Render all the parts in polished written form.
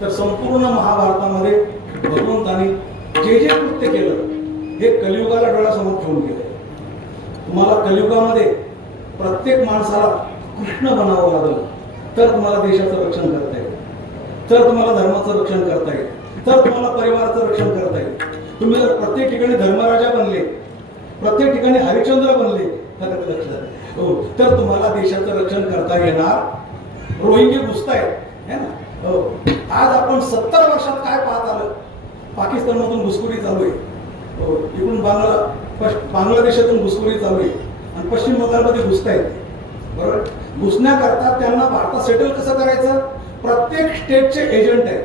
तर संपूर्ण महाभारतामध्ये भगवंतानी जे जे कृत्य केलं हे कलियुगाला डोळ्यासमोर ठेवून केलं. तुम्हाला कलियुगामध्ये प्रत्येक माणसाला कृष्ण बनावं लागलं तर तुम्हाला देशाचं रक्षण करता येईल, तर तुम्हाला धर्माचं रक्षण करता येईल, तर तुम्हाला परिवाराचं रक्षण करता येईल. तुम्ही जर प्रत्येक ठिकाणी धर्मराजा बनले, प्रत्येक ठिकाणी हरिश्चंद्र बनले तर तुम्हाला देशाचं रक्षण करता येणार. रोहिंगे घुसतायत है ना. आज आपण 70 वर्षात काय पाहत आलं, पाकिस्तानमधून घुसखोरी चालू आहे, इकडून बांगलादेशातून घुसखोरी चालू आहे आणि पश्चिम बंगालमध्ये घुसतायत. बरोबर, घुसण्याकरता त्यांना भारतात सेटल कसं करायचं. प्रत्येक स्टेटचे एजंट आहे.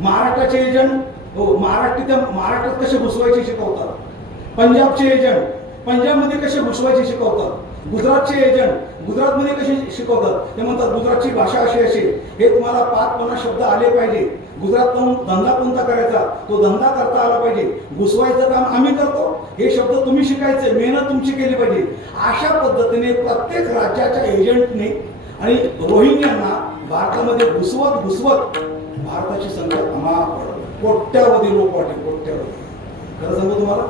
महाराष्ट्राचे एजंट महाराष्ट्रात कसे घुसवायचे शिकवतात, पंजाबचे एजंट पंजाबमध्ये कसे घुसवायचे शिकवतात, गुजरातचे एजंट गुजरातमध्ये कसे शिकवतात. ते म्हणतात गुजरातची भाषा अशी अशी, हे तुम्हाला 5-50 शब्द आले पाहिजे. गुजरातहून धंदा कोणता करायचा तो धंदा करता आला पाहिजे. घुसवायचं काम आम्ही करतो, हे शब्द तुम्ही शिकायचे, मेहनत तुमची केली पाहिजे. अशा पद्धतीने प्रत्येक राज्याच्या एजंटने आणि रोहिंग्यांना भारतामध्ये घुसवत भारताची संख्या कोट्यावधी लोक वाटे, कोट्यावधी. खरं सांगू तुम्हाला,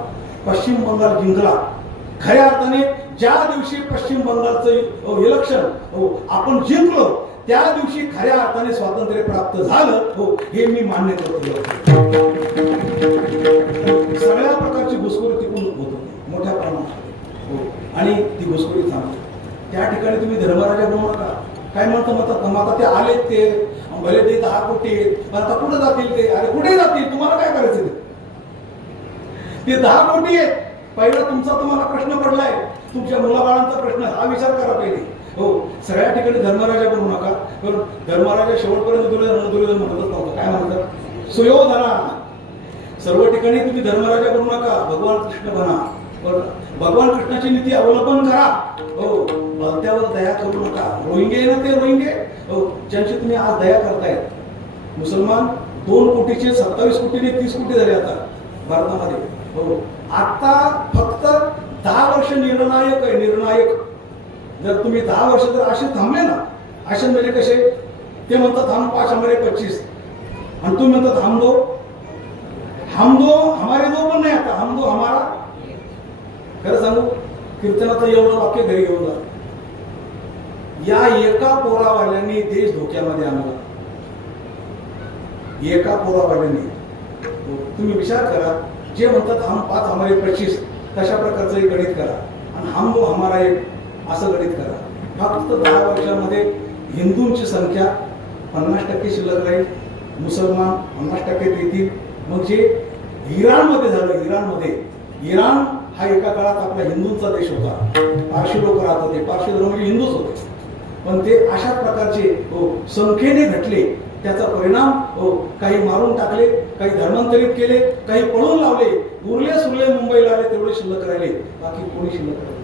पश्चिम बंगाल जिंकला. खऱ्या अर्थाने ज्या दिवशी पश्चिम बंगालचं इलेक्शन आपण जिंकलो त्या दिवशी खऱ्या अर्थाने स्वातंत्र्य प्राप्त झालं, हे मी मान्य करतो. सगळ्या प्रकारची घुसखोरी तिकडून होत होती मोठ्या प्रमाणात, आणि ती घुसखोरी थांबली. त्या ठिकाणी तुम्ही धर्मराजा बनवू नका. काय म्हणतात ते आले, ते भले ते 10 कोटी आता कुठे जातील ते, अरे कुठे जातील, तुम्हाला काय करायचं ते 10 कोटी आहेत. पहिला तुम्हाला प्रश्न पडलाय, तुमच्या मुलाबाळांचा प्रश्न, हा विचार करा पहिले. सगळ्या ठिकाणी धर्मराजा बनवू नका. धर्मराजा शेवटपर्यंत दुर्योधन म्हणतच नव्हतं. काय म्हणतात, सुयोधना. सर्व ठिकाणी तुम्ही धर्मराजा बनवू नका, भगवान कृष्ण बना. भगवान कृष्णाची नीती अवलंबन करा. भलत्यावर दया करू नका. रोहिंगे ना ते रोहिंगे, ज्यांची तुम्ही आज दया करतायत. मुसलमान 2 कोटीचे 27 कोटीने 30 कोटी झाले आता भारतामध्ये. आता फक्त 10 वर्ष निर्णायक आहे, निर्णायक. जर तुम्ही 10 वर्ष जर असे थांबले ना, असे म्हणजे कसे, ते म्हणतात हम 5 हमारे 25, आणि तुम्ही म्हणतात हम दो हमारे दो पण नाही, आता हम दो हमारा. खरं सांगू, कीर्तनाचं एवढं वाक्य घरी घेऊन जा. या एका पोरावाल्यांनी देश धोक्यामध्ये आणला. एका पोरावाल्यांनी. तुम्ही विचार करा, जे म्हणतात हम 5 हमारे 25 तशा प्रकारचं गणित करा, आणि हम दो हमारा 1 असं गणित करा. फक्त 10 वर्षामध्ये हिंदूंची संख्या 50% शिल्लक राहील, मुसलमान 50% येतील. मग जे इराणमध्ये झालं, इराण हा एका काळात आपला हिंदूंचा देश होता. पारशी लोक राहत होते, पारशी धर्म म्हणजे हिंदूच होते, पण ते अशा प्रकारचे संख्येने घटले. त्याचा परिणाम काही मारून टाकले, काही धर्मांतरित केले, काही पळून लावले. उरले सुरले मुंबईला आले, तेवढे शिल्लक राहिले, बाकी कोणी शिल्लक राहिले.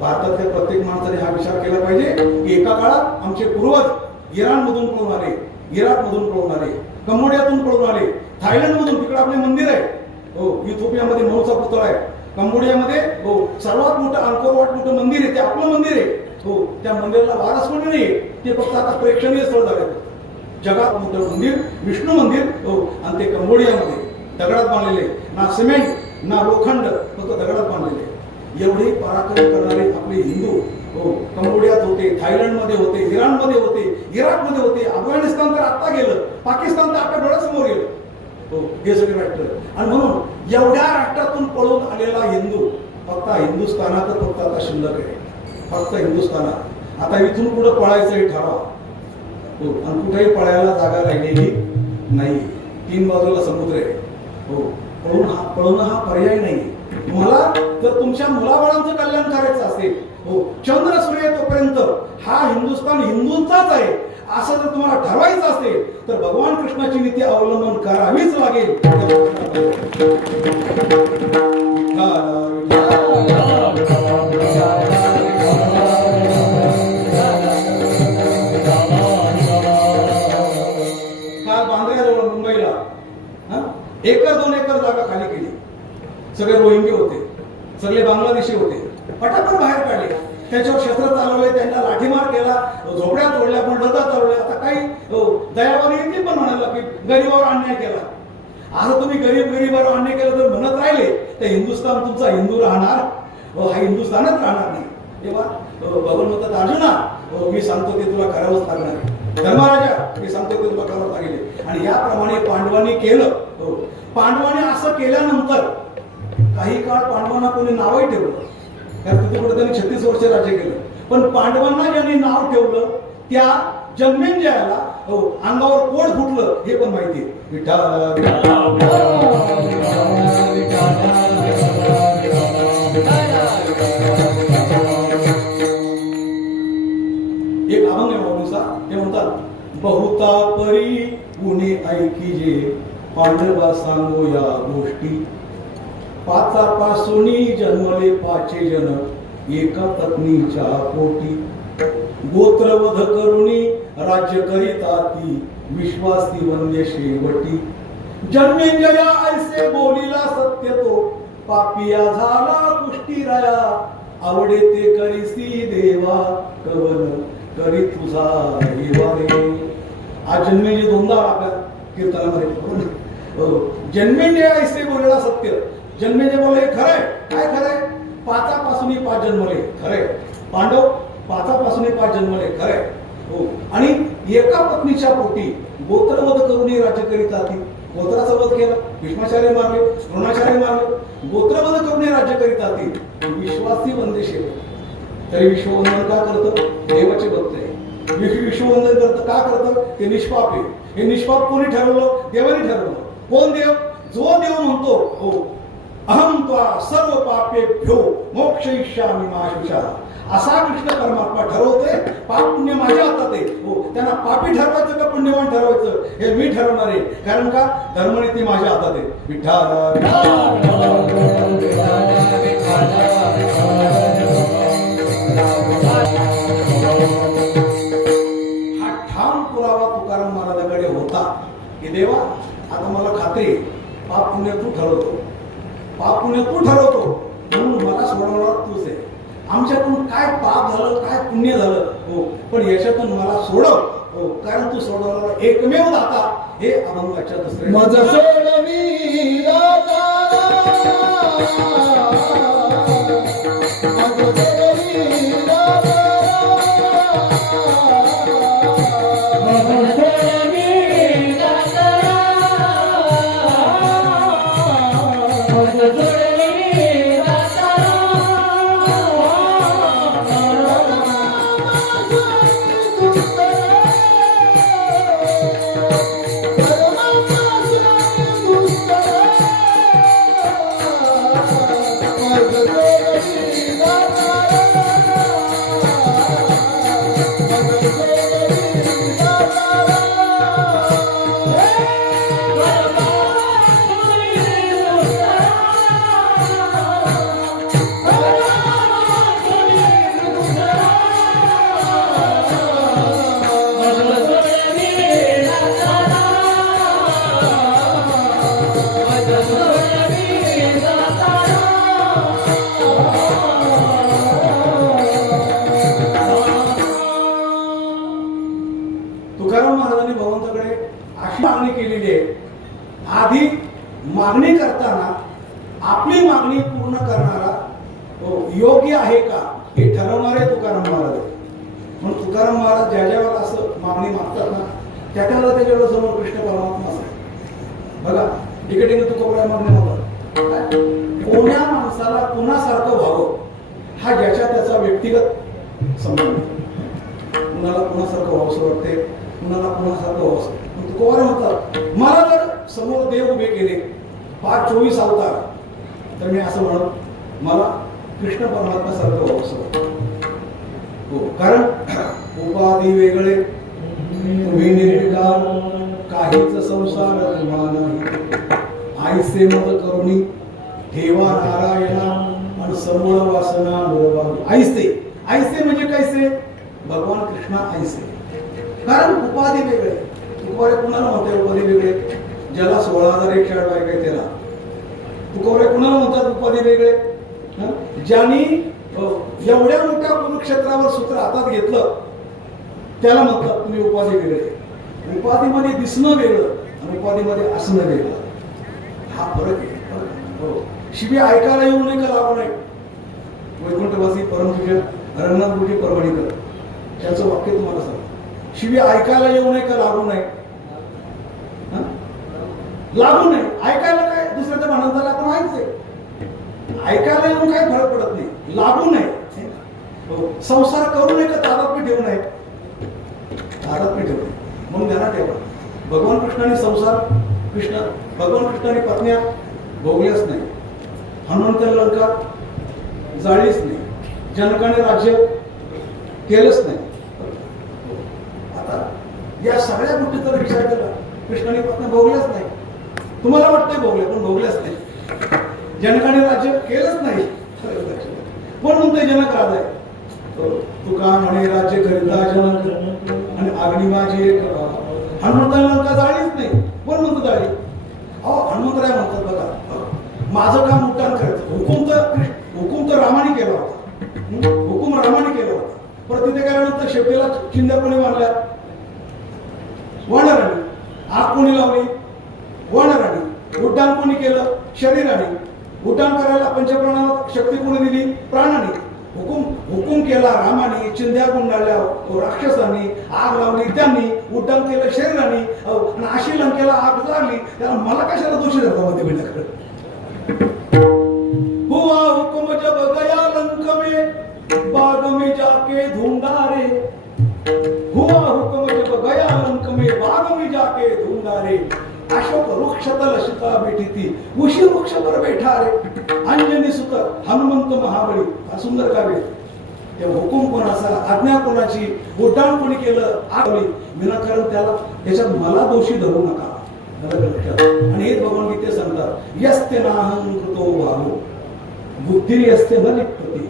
भारतातल्या प्रत्येक माणसाने हा विचार केला पाहिजे की एका काळात आमचे पूर्वज इराणमधून पळून आले, इराकमधून पळून आले, कंबोडियातून पळून आले, थायलंडमधून. तिकडे आपले मंदिर आहे, इथिओपियामध्ये मौचा पुतळा आहे, कंबोडियामध्ये सर्वात मोठं अंकोरवाट मोठं मंदिर आहे, ते आपलं मंदिर आहे. त्या मंदिराला वारस कोणी नाही, ते फक्त आता प्रेक्षणीय स्थळ झाले. जगात मोठं मंदिर, विष्णू मंदिर, आणि ते कंबोडियामध्ये दगडात बांधलेले, ना सिमेंट ना लोखंड, फक्त दगडात बांधलेले. एवढे पराक्रम करणारे आपले हिंदू कंबोडियात होते, थायलंडमध्ये होते, इराणमध्ये होते, इराकमध्ये होते, अफगाणिस्तान तर आता गेलं, पाकिस्तान तर आपल्या डोळ्यासमोर गेलं. हे सगळे राष्ट्र. आणि म्हणून एवढ्या राष्ट्रातून पळून आलेला हिंदू फक्त हिंदुस्थानात फक्त आता शिल्लक आहे, फक्त हिंदुस्थानात. आता इथून पुढे पळायचं हे ठरवा, आणि कुठेही पळायला जागा राहिलेली नाही. 3 बाजूला समुद्र आहे. पळून हा पर्याय नाही. तुम्हाला जर तुमच्या मुलाबाळांचं कल्याण करायचं असेल, चंद्र सूर्य तोपर्यंत हा हिंदुस्थान हिंदूंचाच आहे असं जर तुम्हाला ठरवायचं असेल तर भगवान कृष्णाची नीती अवलंबन करावीच लागेल. काल बांद्र्याजवळ मुंबईला 1-2 एकर जागा खाली केली. सगळे रोहिंगे होते, सगळे बांगलादेशी होते, पटापट बाहेर काढले. त्याच्यावर शस्त्र चालवले, त्यांना लाठीमार केला, झोपड्या तोडल्या, पण रजा चालवल्या. आता काही दयावर येते पण म्हणाला की गरीबावर अन्याय केला. आता तुम्ही गरीबावर अन्याय केला तर म्हणत राहिले तर हिंदुस्थान तुमचा हिंदू राहणार, हा हिंदुस्थानच राहणार नाही. तेव्हा भगवान म्हणतात अर्जुना, मी सांगतो ते तुला करावंच लागणार आहे. धर्मराजा, मी सांगतो ते तुला करावं लागेल. आणि याप्रमाणे पांडवांनी केलं. पांडवांनी असं केल्यानंतर काही काळ पांडवांना कोणी नावही ठेवलं, कारण तिथे कुठे त्यांनी 36 वर्ष राज्य केलं. पण पांडवांना ज्यांनी नाव ठेवलं त्या जन्मेंजयाला अंगावर कोण फुटलं हे पण माहिती आहे. एक अभंग आहे माऊलीचा, ते म्हणतात बहुता परी पुणे ऐकी जे पांडवा सांगो या गोष्टी. पाचापासून जन्मले 5 जन एका पत्नीच्या पोटी. गोत्रवध करुणी राज्य करीता ती विश्वासी वंद्य शेवटी. जन्मेंजया ऐसे बोलिला सत्य तो पापिया झाला पुष्टी राया. आवडे ते करीसी देवा कवन करी तुझा देवा रे. आज जन्मेंजय दोनदा आपल्या कीर्तनामध्ये जन्मेंजय ऐसे बोलला सत्य. जन्मेंजय बोलले खरंय. काय खरंय? 5 जन्मले खरंय. पांडव 5 जन्मले खरंय. हो. आणि एका पत्नीच्या पोटी गोत्रवध करून राज्य करीत आती. गोत्राचा वध केला, भीष्माचार्य मारले, द्रोणाचार्य मारले, गोत्रवध करून राज्य करीत आती. विश्वासी वंदे शेवट. तरी विश्ववंदन का करतं? देवाचे भक्त आहे. विश्ववंदन करतं का करतं? ते निष्पाप आहे. हे निष्पाप कोणी ठरवलं? देवाने ठरवलं. कोण देव? जो देव म्हणतो हो अहम त्वा सर्व पापेभ्यो मोक्षयिष्यामि मा शुचा. असा कृष्ण परमात्मा ठरवतोय. पाप पुण्य माझ्या हातात आहे. हो, त्यांना पापी ठरवायचं का पुण्यवान ठरवायचं हे मी ठरवणार आहे. कारण का धर्मनीती माझ्या हातात आहे. विठ्ठल हा ठाम पुरावा तुकाराम महाराजांकडे होता की देवा आता मला खात्री आहे पाप पुण्य तू ठरवतो. पाप पुण्य तू ठरवतो म्हणून मला सोडवणार तूच आहे. आमच्याकडून काय पाप झालं, काय पुण्य झालं हो, पण याच्यातून मला सोडव हो, कारण तू सोडवणारा एकमेव दाता. हे अभंगाच्या दुसरे माझं सोडवी दाता. तुकाराम महाराजांनी भगवंताकडे अशी मागणी केलेली आहे. आधी मागणी करताना आपली मागणी पूर्ण करणारा योग्य आहे का हे ठरवणारे तुकाराम महाराज आहे. म्हणून तुकाराम महाराज ज्या ज्यावेळेला असं मागणी मागतात ना त्या त्यावेळेला त्याच्यावेळेला समोर कृष्ण परमात्मा असतो. बघा तिकडे तुकोबरा मागणी होतात. कोण्या माणसाला कुणासारखं व्हावं हा ज्याच्या त्याचा व्यक्तिगत संबंध. कुणाला कुणासारखं व्हावंसं वाटते, कुणाला कुणासारखं व्हावंसं. तुकोबरा म्हणतात मला जर समोर देव उभे केले 5-24 अवतार तर मी असं म्हणत मला कृष्ण परमात्मा सारखं व्हावंसं वाटतं. हो, कारण उपाधी वेगळे तुम्ही निर्विकार काहीच संसार तुम्हा नाही. आईसे मत करुणी ठेवा नारायणा आणि समूळ वासना मिळवा. आईसे आईसे म्हणजे कैसे? भगवान कृष्ण आईसे. कारण उपाधी वेगळे. तुकोबरे कुणाला म्हणते उपाधी वेगळे? ज्याला 16,108 बायका आहे त्याला. तुकोबरे कुणाला म्हणतात उपाधी वेगळे? ज्यांनी एवढ्या मोठ्या कुरुक्षेत्रावर सूत्र हातात घेतलं त्याला म्हणतात तुम्ही उपाधी वेगळे. उपाधीमध्ये दिसणं वेगळं आणि उपाधीमध्ये असणं वेगळं, हा फरक आहे. हो, शिवी ऐकायला येऊ नये का लागू नये. वैकुंठवासी परमपूज्य रंगनाथ गुरुजी परभणीकर त्याचं वाक्य तुम्हाला सांग, शिवी ऐकायला येऊ नये का लागू नये. लागू नये, ऐकायला काय दुसऱ्याच्या भांडणाला आपण ऐकते, ऐकायला येऊन काही फरक पडत नाही. लागू नये, संसार करू नये का तादात्म्य ठेवू नये, तादात्म्य ठेवू नये. म्हणून ध्यानात ठेवा, भगवान कृष्णाने संसार भगवान कृष्णाने पत्न्या भोगल्याच नाही, हनुमंत लंका जाळलीच नाही, जनकाने राज्य केलंच नाही. आता या सगळ्या गोष्टीचा विचार केला, कृष्णाने पत्न्या भोगल्याच नाही. तुम्हाला वाटतंय भोगल्या, पण भोगल्याच नाही. जनकाने राज्य केलंच नाही. कोण म्हणतोय जनक राजा आहे? तुका म्हणे राज्य करिता जनक आणि अग्नी माझी एक. हनुमंताने लंका जाळलीच नाही. कोण म्हणतो जाळली? अहो हनुमंतराय म्हणतात बघा, माझं काम उड्डाण करायचं. हुकूम तर रामाने केला होता, हुकूम रामाने केला होता. परत तिथे गेल्यानंतर शेवटीला चिंध्या कोणी मारल्या? वानराने. आग कोणी लावली? वानराने. उड्डाण कोणी केलं? शरीराने. उड्डाण करायला पंचप्राणाला शक्ती कोणी दिली? प्राणाने. हुकूम केला रामाने, चिंध्या गुंडाळल्या राक्षसांनी, आग लावली त्यांनी, उड्डाण केलं शरीराने, आणि अशी लंकेला आग लागली. त्याला मला कशाला दोषी धरता मध्ये भेटला? हुआ हुकुम जब गया लंक में बाग में जाके ढूंढा रे. हुआ हुकुम जब गया लंक में बाग में जाके ढूंढा रे. अशोक वृक्ष तल सीता बैठी थी, उसी वृक्ष पर बैठा रे. अंजनी सुत हनुमंत महाबली. हा सुंदर काव्य. ते हुकुम कोणाचा, आज्ञा कोणाची, उड्डाण कोणी केलं, आगली विनाकारण त्याच्यात मला दोषी धरू नका. आणि हे भगवान गीते सांगतात, यस्ते नाहं कृतो भावो बुद्धिर्यस्ते न लिप्यते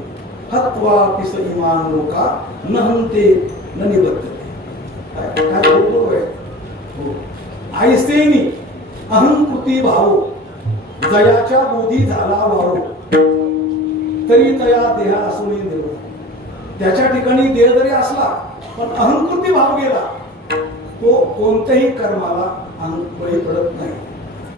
हत्वा पिस इमान लोका नहंते न निबद्धते. काय बोलतो आहे? ऐसेनी अहंकृती भाव जयाच्या बोधी झाला वाव तरी तया देहा असून देव. त्याच्या ठिकाणी देह जरी असला पण अहंकृती भाव गेला तो कोणत्याही कर्माला बळी पडत नाही.